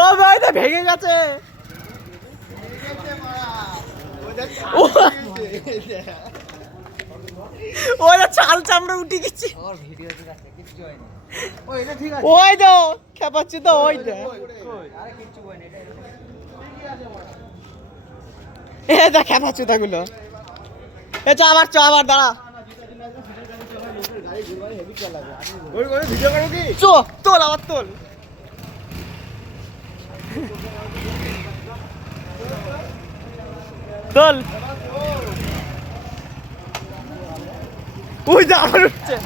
ও ভাই তো ভেঙে গেছে। ওরা চাল চামড়া উঠে গেছে। ওই তো খেপাচ্ছি তো ওই তো। এ দেখ খেপাচ্ছি গুলো। এ চ আবার দাঁড়া। চো তোল আবার তোল। তোল ওই যে আবার উঠছে।